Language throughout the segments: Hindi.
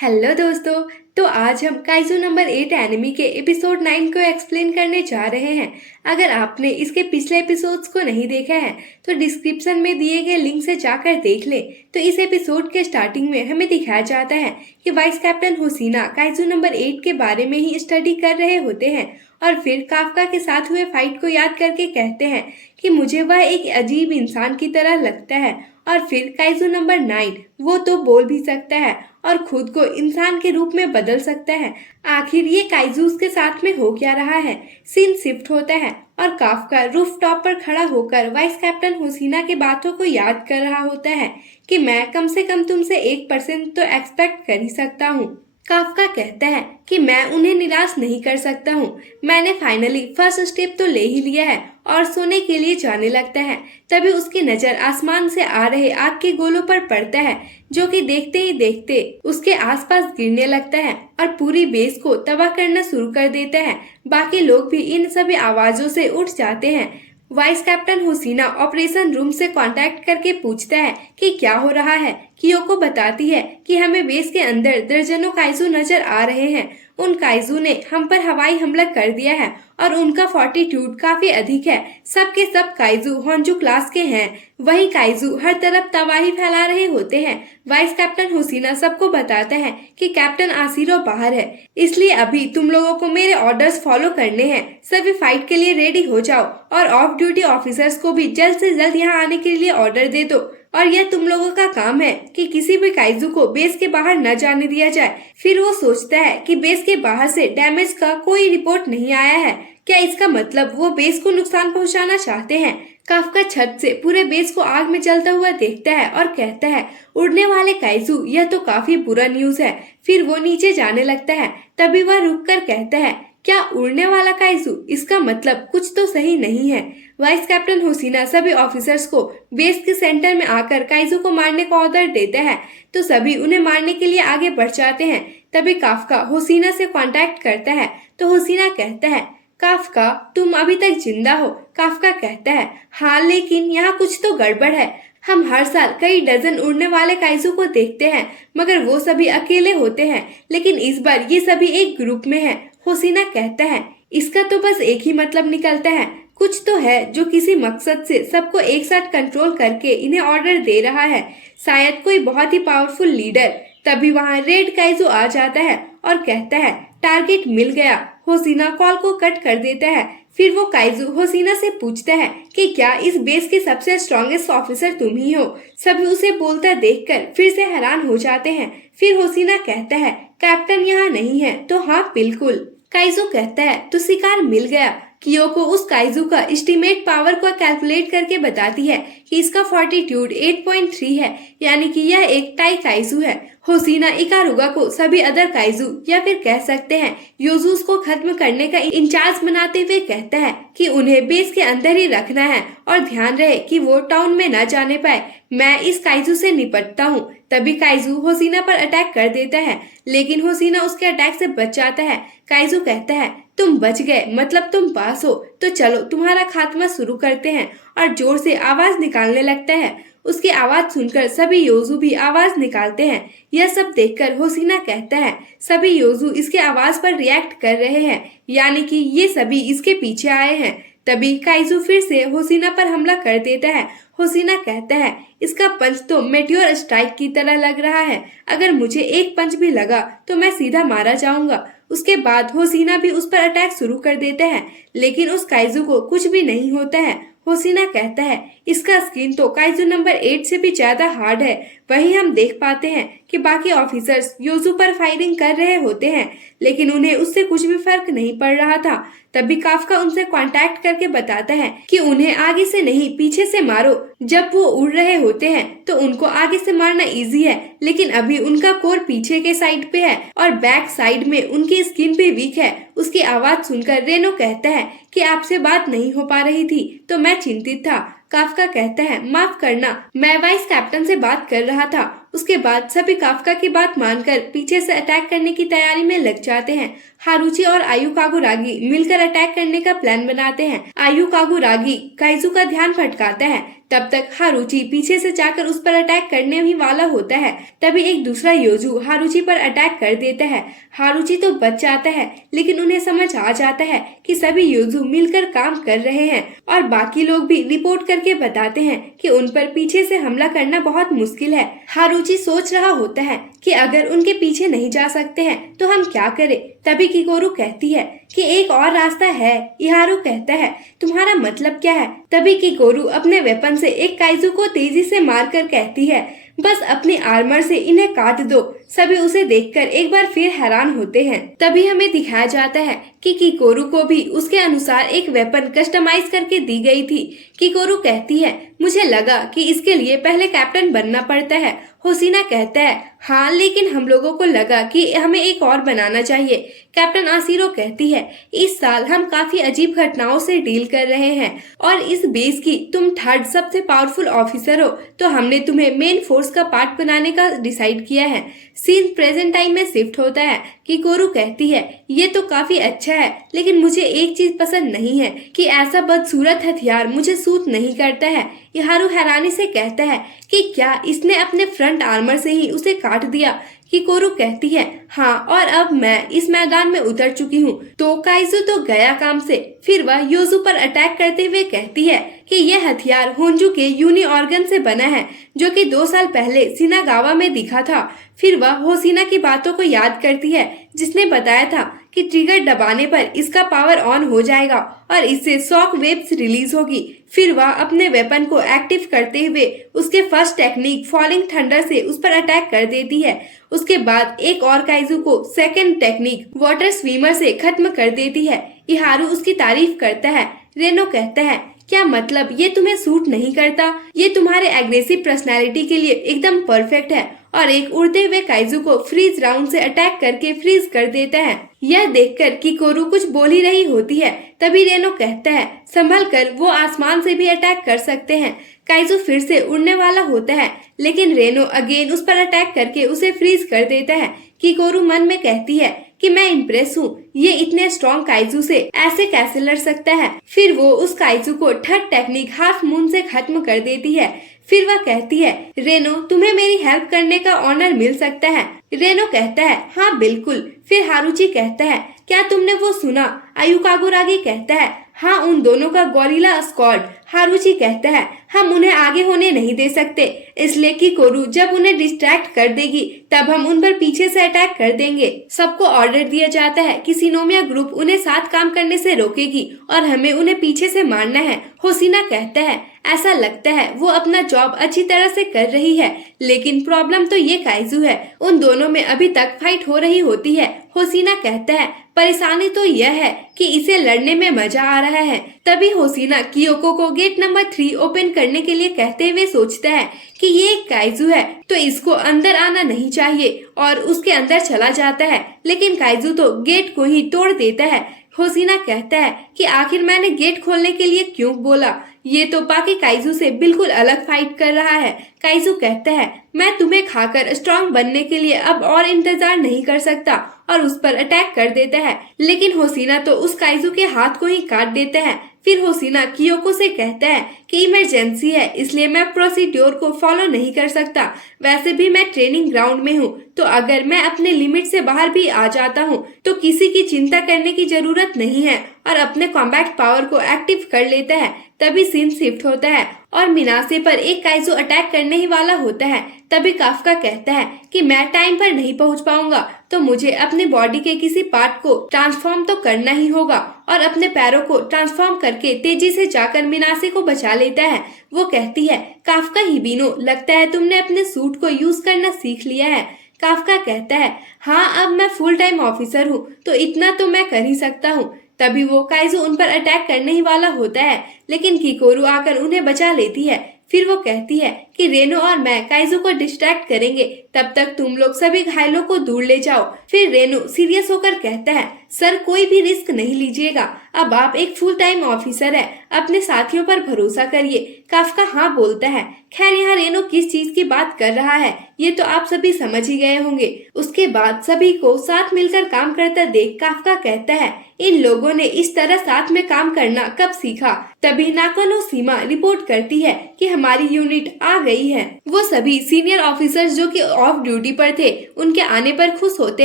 हेलो दोस्तों। तो आज हम काइजू नंबर 8 एनिमी के एपिसोड 9 को एक्सप्लेन करने जा रहे हैं। अगर आपने इसके पिछले एपिसोड्स को नहीं देखा है तो डिस्क्रिप्शन में दिए गए लिंक से जाकर देख लें। तो इस एपिसोड के स्टार्टिंग में हमें दिखाया जाता है कि वाइस कैप्टन होसीना काइजू नंबर 8 के बारे में ही स्टडी कर रहे होते हैं और फिर काफका के साथ हुए फाइट को याद करके कहते हैं कि मुझे वह एक अजीब इंसान की तरह लगता है। और फिर काइजू नंबर 9 वो तो बोल भी सकता है और खुद को इंसान के रूप में बदल सकता है। आखिर ये काइजूस के साथ में हो क्या रहा है। सीन शिफ्ट होता है और काफका रूफ टॉप पर खड़ा होकर वाइस कैप्टन होसीना की बातों को याद कर रहा होता है कि मैं कम से कम तुमसे 1% तो एक्सपेक्ट कर ही सकता हूँ। काफका कहता है कि मैं उन्हें निराश नहीं कर सकता हूँ। मैंने फाइनली फर्स्ट स्टेप तो ले ही लिया है और सोने के लिए जाने लगता है। तभी उसकी नजर आसमान से आ रहे आग के गोलों पर पड़ता है जो कि देखते ही देखते उसके आसपास गिरने लगता है और पूरी बेस को तबाह करना शुरू कर देता है। बाकी लोग भी इन सभी आवाजों से उठ जाते हैं। वाइस कैप्टन होसीना ऑपरेशन रूम से कांटेक्ट करके पूछता है कि क्या हो रहा है। कियोको बताती है कि हमें बेस के अंदर दर्जनों काइजू नजर आ रहे हैं। उन काइजू ने हम पर हवाई हमला कर दिया है और उनका फोर्टिट्यूड काफी अधिक है। सब के सब काइजू होंजू क्लास के हैं। वही काइजू हर तरफ तबाही फैला रहे होते हैं। वाइस कैप्टन होसीना सबको बताता है कि कैप्टन आसिरो बाहर है, इसलिए अभी तुम लोगों को मेरे ऑर्डर्स फॉलो करने हैं। सभी फाइट के लिए रेडी हो जाओ और ऑफ ड्यूटी ऑफिसर्स को भी जल्द से जल्द यहाँ आने के लिए ऑर्डर दे दो। और यह तुम लोगों का काम है कि किसी भी काइजू को बेस के बाहर न जाने दिया जाए। फिर वो सोचता है कि बेस के बाहर से डैमेज का कोई रिपोर्ट नहीं आया है। क्या इसका मतलब वो बेस को नुकसान पहुंचाना चाहते हैं। काफका छत से पूरे बेस को आग में जलता हुआ देखता है और कहता है उड़ने वाले काइजू, यह तो काफी बुरा न्यूज है। फिर वो नीचे जाने लगता है। तभी वह रुककर कहता है क्या उड़ने वाला काइजू, इसका मतलब कुछ तो सही नहीं है। वाइस कैप्टन होसीना सभी ऑफिसर्स को बेस के सेंटर में आकर काइजू को मारने का ऑर्डर देता है तो सभी उन्हें मारने के लिए आगे बढ़ जाते हैं। तभी काफका होसीना से कांटेक्ट करता है तो होसीना कहता है काफका, तुम अभी तक जिंदा हो। काफका कहता है हाँ, लेकिन यहाँ कुछ तो गड़बड़ है। हम हर साल कई डजन उड़ने वाले काइजू को देखते हैं मगर वो सभी अकेले होते हैं, लेकिन इस बार ये सभी एक ग्रुप में हैं। होसीना कहता है इसका तो बस एक ही मतलब निकलता है, कुछ तो है जो किसी मकसद से सबको एक साथ कंट्रोल करके इन्हें ऑर्डर दे रहा है। शायद कोई बहुत ही पावरफुल लीडर। तभी वहाँ रेड काइजू आ जाता है और कहता है टारगेट मिल गया। होसीना कॉल को कट कर देता है। फिर वो काइजू होसीना से पूछता है कि क्या इस बेस के सबसे स्ट्रॉन्गेस्ट ऑफिसर तुम ही हो। सभी उसे बोलता देखकर फिर से हैरान हो जाते हैं। फिर होसीना कहता है कैप्टन यहाँ नहीं है। तो हाँ बिल्कुल। काइजू कहता है तो शिकार मिल गया। कियोको उस काइजू का एस्टिमेट पावर को कैलकुलेट करके बताती है कि इसका फोर्टिट्यूड 8.3 है, यानी कि यह एक टाई काइजू है। होसीना इकारुगा को सभी अदर काइजू या फिर कह सकते हैं योजूस को खत्म करने का इंचार्ज बनाते हुए कहता है कि उन्हें बेस के अंदर ही रखना है और ध्यान रहे कि वो टाउन में न जाने पाए। मैं इस काइजू से निपटता हूँ। तभी काइजू होसीना पर अटैक कर देता है, लेकिन होसीना उसके अटैक से बच जाता है। काइजू कहता है तुम बच गए, मतलब तुम पास हो, तो चलो तुम्हारा खात्मा शुरू करते हैं। और जोर से आवाज निकालने लगता है। उसकी आवाज सुनकर सभी योजू भी आवाज निकालते हैं। यह सब देखकर होसीना कहता है सभी योजू इसके आवाज पर रिएक्ट कर रहे हैं, यानी कि ये सभी इसके पीछे आए हैं। तभी काइजू फिर से होसीना पर हमला कर देता है। होसीना कहता है इसका पंच तो मेटियोर स्ट्राइक की तरह लग रहा है। अगर मुझे एक पंच भी लगा तो मैं सीधा मारा जाऊंगा। उसके बाद होसीना भी उस पर अटैक शुरू कर देता है, लेकिन उस काइजू को कुछ भी नहीं होता है। होसीना कहता है इसका स्किन तो काइजू नंबर 8 से भी ज्यादा हार्ड है। वहीं हम देख पाते हैं कि बाकी ऑफिसर्स योजू पर फायरिंग कर रहे होते हैं, लेकिन उन्हें उससे कुछ भी फर्क नहीं पड़ रहा था। तभी काफका उनसे कांटेक्ट करके बताता है कि उन्हें आगे से नहीं पीछे से मारो। जब वो उड़ रहे होते हैं तो उनको आगे से मारना इजी है, लेकिन अभी उनका कोर पीछे के साइड पे है और बैक साइड में उनकी स्किन भी वीक है। उसकी आवाज सुनकर रेनो कहता है कि आपसे बात नहीं हो पा रही थी तो मैं चिंतित था। काफका कहता है माफ करना, मैं वाइस कैप्टन से बात कर रहा था। उसके बाद सभी काफका की बात मानकर पीछे से अटैक करने की तैयारी में लग जाते हैं। हारुची और आयु कागुरागी मिलकर अटैक करने का प्लान बनाते हैं। आयु कागुरागी काइजू का ध्यान भटकाता है तब तक हारुची पीछे से जाकर उस पर अटैक करने ही वाला होता है। तभी एक दूसरा योजू हारुची पर अटैक कर देता है। हारुची तो बच जाता है, लेकिन उन्हें समझ आ जाता है कि सभी योजू मिलकर काम कर रहे हैं और बाकी लोग भी रिपोर्ट करके बताते हैं कि उन पर पीछे से हमला करना बहुत मुश्किल है। हारुची सोच रहा होता है कि अगर उनके पीछे नहीं जा सकते हैं तो हम क्या करें। तभी किकोरू कहती है कि एक और रास्ता है। इहारू कहता है तुम्हारा मतलब क्या है। तभी किकोरू अपने वेपन से एक काइजू को तेजी से मारकर कहती है बस अपनी आर्मर से इन्हें काट दो। सभी उसे देखकर एक बार फिर हैरान होते हैं। तभी हमें दिखाया जाता है कि किकोरू को भी उसके अनुसार एक वेपन कस्टमाइज करके दी गई थी। किकोरू कहती है मुझे लगा कि इसके लिए पहले कैप्टन बनना पड़ता है। होसिना कहता है हाँ, लेकिन हम लोगों को लगा कि हमें एक और बनाना चाहिए। कैप्टन आसिरो कहती है इस साल हम काफी अजीब घटनाओं से डील कर रहे हैं और इस बेस की तुम थर्ड सबसे पावरफुल ऑफिसर हो, तो हमने तुम्हें मेन फोर्स का पार्ट बनाने का डिसाइड किया है। सीन प्रेजेंट टाइम में शिफ्ट होता है। किकोरू कहती है ये तो काफी अच्छा है, लेकिन मुझे एक चीज पसंद नहीं है कि ऐसा बदसूरत हथियार मुझे सूट नहीं करता है। इहारू हैरानी से कहता है कि क्या इसने अपने फ्रंट आर्मर से ही उसे काट दिया। किकोरू कहती है हाँ, और अब मैं इस मैदान में उतर चुकी हूँ, तो काइजू तो गया काम से। फिर वह योजू पर अटैक करते हुए कहती है कि यह हथियार होंजू के यूनी ऑर्गन से बना है, जो कि 2 साल पहले सिनागावा में दिखा था। फिर वह होसिना की बातों को याद करती है, जिसने बताया था कि ट्रिगर दबाने पर इसका पावर ऑन हो जाएगा और इससे शॉक वेव्स रिलीज होगी। फिर वह अपने वेपन को एक्टिव करते हुए उसके फर्स्ट टेक्निक फॉलिंग थंडर से उस पर अटैक कर देती है। उसके बाद एक और काइजू को सेकंड टेक्निक वाटर स्विमर से खत्म कर देती है। इहारू उसकी तारीफ करता है। रेनो कहता है क्या मतलब ये तुम्हें सूट नहीं करता, ये तुम्हारे एग्रेसिव पर्सनालिटी के लिए एकदम परफेक्ट है। और एक उड़ते हुए काइजू को फ्रीज राउंड से अटैक करके फ्रीज कर देता है। यह देखकर किकोरू कुछ बोल ही रही होती है। तभी रेनो कहता है संभल कर, वो आसमान से भी अटैक कर सकते हैं। काइजू फिर से उड़ने वाला होता है, लेकिन रेनो अगेन उस पर अटैक करके उसे फ्रीज कर देता है। किकोरू मन में कहती है कि मैं इम्प्रेस हूँ, ये इतने स्ट्रॉन्ग काइजू से ऐसे कैसे लड़ सकता है। फिर वो उस काइजू को थर्ड टेक्निक हाफ मून से खत्म कर देती है। फिर वह कहती है रेनो तुम्हें मेरी हेल्प करने का ऑनर मिल सकता है। रेनो कहता है हाँ बिल्कुल। फिर हारुची कहता है क्या तुमने वो सुना। आयुकागुरागी कहता है हाँ, उन दोनों का गोरिल्ला स्क्वाड। हारुची कहता है हम उन्हें आगे होने नहीं दे सकते, इसलिए किकोरू जब उन्हें डिस्ट्रैक्ट कर देगी तब हम उन पर पीछे से अटैक कर देंगे। सबको ऑर्डर दिया जाता है कि सिनोमिया ग्रुप उन्हें साथ काम करने से रोकेगी और हमें उन्हें पीछे से मारना है। होसिना कहता है ऐसा लगता है वो अपना जॉब अच्छी तरह से कर रही है, लेकिन प्रॉब्लम तो ये काइजू है। उन दोनों में अभी तक फाइट हो रही होती है। होसिना कहता है परेशानी तो यह है कि इसे लड़ने में मजा आ रहा है। तभी होसिना कियोको को गेट नंबर 3 ओपन करने के लिए कहते हुए सोचता है कि ये एक काइजू है तो इसको अंदर आना नहीं चाहिए, और उसके अंदर चला जाता है, लेकिन काइजू तो गेट को ही तोड़ देता है। होसिना कहता है कि आखिर मैंने गेट खोलने के लिए क्यों बोला, ये तो बाकी काइजू से बिल्कुल अलग फाइट कर रहा है। काइजू कहता है मैं तुम्हें खाकर स्ट्रांग बनने के लिए अब और इंतजार नहीं कर सकता, और उस पर अटैक कर देता है। लेकिन होसिना तो उस काइजू के हाथ को ही काट देता है। फिर होसिना कियोको से कहता है कि इमरजेंसी है, इसलिए मैं प्रोसीड्योर को फॉलो नहीं कर सकता। वैसे भी मैं ट्रेनिंग ग्राउंड में हूँ, तो अगर मैं अपने लिमिट से बाहर भी आ जाता हूँ तो किसी की चिंता करने की जरूरत नहीं है, और अपने कॉम्बैट पावर को एक्टिव कर लेता है। तभी सीन शिफ्ट होता है और मिनासे पर एक काइजू अटैक करने ही वाला होता है। तभी काफका कहता है कि मैं टाइम पर नहीं पहुंच पाऊंगा, तो मुझे अपने बॉडी के किसी पार्ट को ट्रांसफॉर्म तो करना ही होगा, और अपने पैरों को ट्रांसफॉर्म करके तेजी से जाकर मिनासे को बचा लेता है। वो कहती है काफका हिबिनो, लगता है तुमने अपने सूट को यूज करना सीख लिया है। काफका कहता है हाँ, अब मैं फुल टाइम ऑफिसर हूँ, तो इतना तो मैं कर ही सकता हूँ। तभी वो काइजू उन पर अटैक करने ही वाला होता है, लेकिन किकोरू आकर उन्हें बचा लेती है। फिर वो कहती है कि रेनो और मैं काइजू को डिस्ट्रैक्ट करेंगे, तब तक तुम लोग सभी घायलों को दूर ले जाओ। फिर रेनो सीरियस होकर कहता है सर, कोई भी रिस्क नहीं लीजिएगा, अब आप एक फुल टाइम ऑफिसर है, अपने साथियों पर भरोसा करिए। काफका हाँ बोलता है। खैर यहाँ रेनो किस चीज की बात कर रहा है ये तो आप सभी समझ ही गए होंगे। उसके बाद सभी को साथ मिलकर काम करता देख काफका कहता है, इन लोगों ने इस तरह साथ में काम करना कब सीखा। तभी नाकानो सीमा रिपोर्ट करती है कि हमारी यूनिट आ गई है। वो सभी सीनियर ऑफिसर्स जो कि ऑफ ड्यूटी पर थे उनके आने पर खुश होते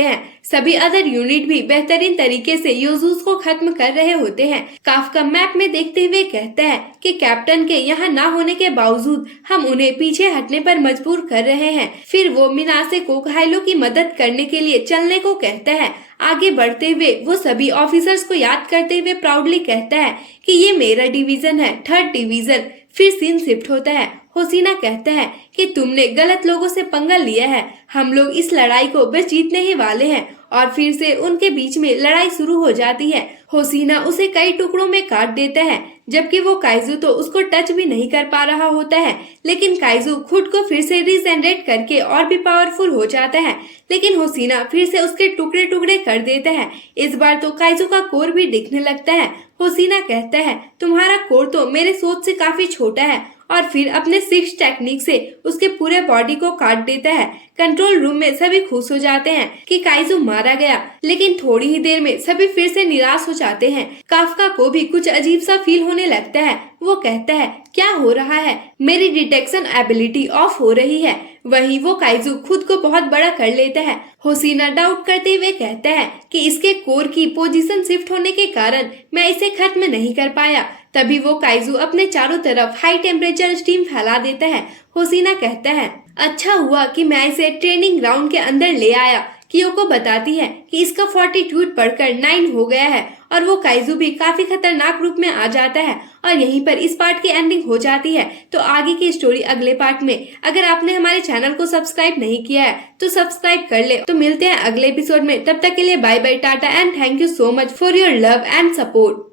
हैं। सभी अदर यूनिट भी बेहतरीन तरीके से योजूस को खत्म कर रहे होते हैं। काफका मैप में देखते हुए कहता है कि कैप्टन के यहाँ ना होने के बावजूद हम उन्हें पीछे हटने पर मजबूर कर रहे हैं। फिर वो मिनासे को घायलों की मदद करने के लिए चलने को कहता है। आगे बढ़ते हुए वो सभी ऑफिसर्स को याद करते हुए प्राउडली कहता है कि ये मेरा डिवीजन है, 3rd डिवीजन। फिर सीन शिफ्ट होता है। होसीना कहता है कि तुमने गलत लोगों से पंगा लिया है, हम लोग इस लड़ाई को बस जीतने ही वाले हैं। और फिर से उनके बीच में लड़ाई शुरू हो जाती है। होसीना उसे कई टुकड़ों में काट देता है, जबकि वो काइजू तो उसको टच भी नहीं कर पा रहा होता है। लेकिन काइजू खुद को फिर से रीजनरेट करके और भी पावरफुल हो जाता है। लेकिन होसीना फिर से उसके टुकड़े टुकड़े कर देता है। इस बार तो काइजू का कोर भी दिखने लगता है। होसीना कहता है, तुम्हारा कोर तो मेरे सोच से काफी छोटा है। और फिर अपने 6 टेक्निक से उसके पूरे बॉडी को काट देता है। कंट्रोल रूम में सभी खुश हो जाते हैं कि काइजू मारा गया, लेकिन थोड़ी ही देर में सभी फिर से निराश हो जाते हैं। काफका को भी कुछ अजीब सा फील होने लगता है। वो कहता है, क्या हो रहा है, मेरी डिटेक्शन एबिलिटी ऑफ हो रही है। वहीं वो काइजू खुद को बहुत बड़ा कर लेता है। होसीना डाउट करते हुए कहता है कि इसके कोर की पोजीशन शिफ्ट होने के कारण मैं इसे खत्म नहीं कर पाया। तभी वो काइजू अपने चारों तरफ हाई टेम्परेचर स्टीम फैला देता है। होसीना कहता है, अच्छा हुआ कि मैं इसे ट्रेनिंग ग्राउंड के अंदर ले आया। कियोको बताती है कि इसका फॉर्टिट्यूड बढ़कर 9 हो गया है और वो काइजू भी काफी खतरनाक रूप में आ जाता है। और यहीं पर इस पार्ट की एंडिंग हो जाती है। तो आगे की स्टोरी अगले पार्ट में। अगर आपने हमारे चैनल को सब्सक्राइब नहीं किया है तो सब्सक्राइब कर ले। तो मिलते हैं अगले एपिसोड में। तब तक के लिए bye bye, tata and thank you so much for your love and support.